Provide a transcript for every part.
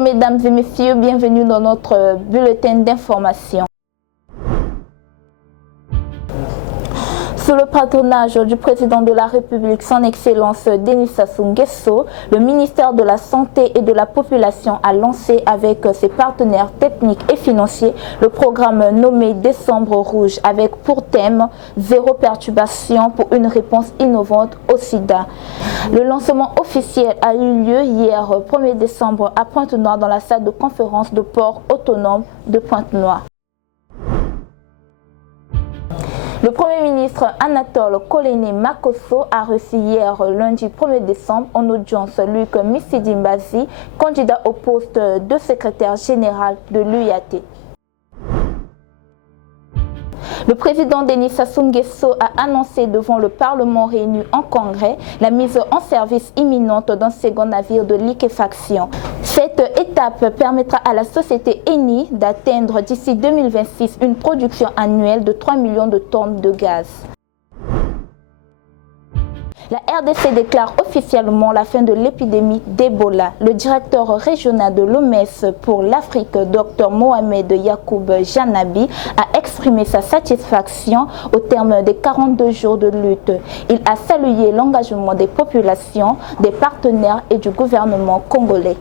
Mesdames et messieurs, bienvenue dans notre bulletin d'information. Sous le patronage du président de la République, son Excellence Denis Sassou Nguesso, le ministère de la Santé et de la Population a lancé avec ses partenaires techniques et financiers le programme nommé Décembre Rouge avec pour thème « Zéro perturbation pour une réponse innovante au sida ». Le lancement officiel a eu lieu hier 1er décembre à Pointe-Noire dans la salle de conférence de port autonome de Pointe-Noire. Le Premier ministre Anatole Kolené Makosso a reçu hier lundi 1er décembre en audience Luc Missidimbazi, candidat au poste de secrétaire général de l'UIAT. Le président Denis Sassou Nguesso a annoncé devant le Parlement réuni en congrès la mise en service imminente d'un second navire de liquéfaction. Cette étape permettra à la société Eni d'atteindre d'ici 2026 une production annuelle de 3 millions de tonnes de gaz. La RDC déclare officiellement la fin de l'épidémie d'Ebola. Le directeur régional de l'OMS pour l'Afrique, Dr Mohamed Yacoub Janabi, a exprimé sa satisfaction au terme des 42 jours de lutte. Il a salué l'engagement des populations, des partenaires et du gouvernement congolais.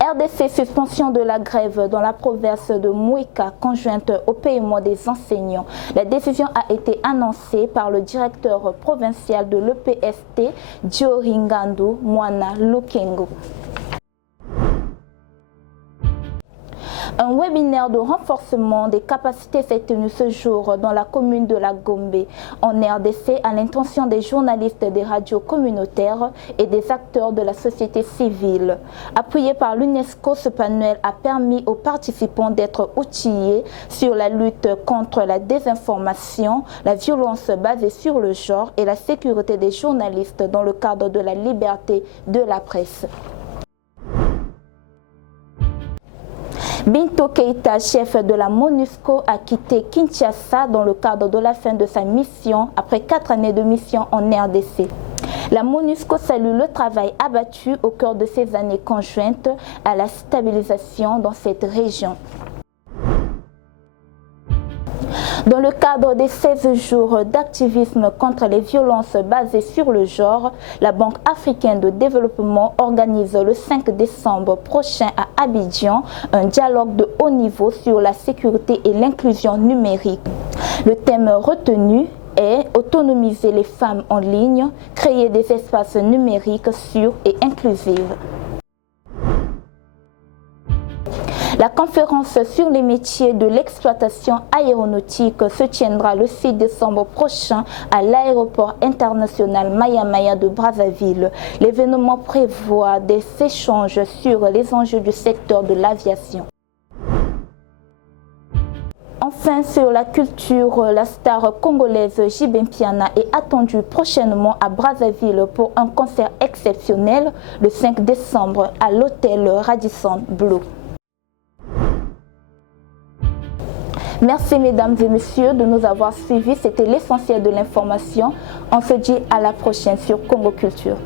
RDC, suspension de la grève dans la province de Mouika, conjointe au paiement des enseignants. La décision a été annoncée par le directeur provincial de l'EPST, Dioringandu Mwana Lukengo. Un webinaire de renforcement des capacités s'est tenu ce jour dans la commune de la Gombe, en RDC, à l'intention des journalistes des radios communautaires et des acteurs de la société civile. Appuyé par l'UNESCO, ce panel a permis aux participants d'être outillés sur la lutte contre la désinformation, la violence basée sur le genre et la sécurité des journalistes dans le cadre de la liberté de la presse. Bintou Keïta, chef de la MONUSCO, a quitté Kinshasa dans le cadre de la fin de sa mission après 4 années de mission en RDC. La MONUSCO salue le travail abattu au cœur de ces années conjointes à la stabilisation dans cette région. Dans le cadre des 16 jours d'activisme contre les violences basées sur le genre, la Banque africaine de développement organise le 5 décembre prochain à Abidjan un dialogue de haut niveau sur la sécurité et l'inclusion numérique. Le thème retenu est autonomiser les femmes en ligne, créer des espaces numériques sûrs et inclusifs. La conférence sur les métiers de l'exploitation aéronautique se tiendra le 6 décembre prochain à l'aéroport international Maya Maya de Brazzaville. L'événement prévoit des échanges sur les enjeux du secteur de l'aviation. Enfin, sur la culture, la star congolaise J.B. Mpiana est attendue prochainement à Brazzaville pour un concert exceptionnel le 5 décembre à l'hôtel Radisson Blu. Merci mesdames et messieurs de nous avoir suivis. C'était l'essentiel de l'information. On se dit à la prochaine sur Congo Culture.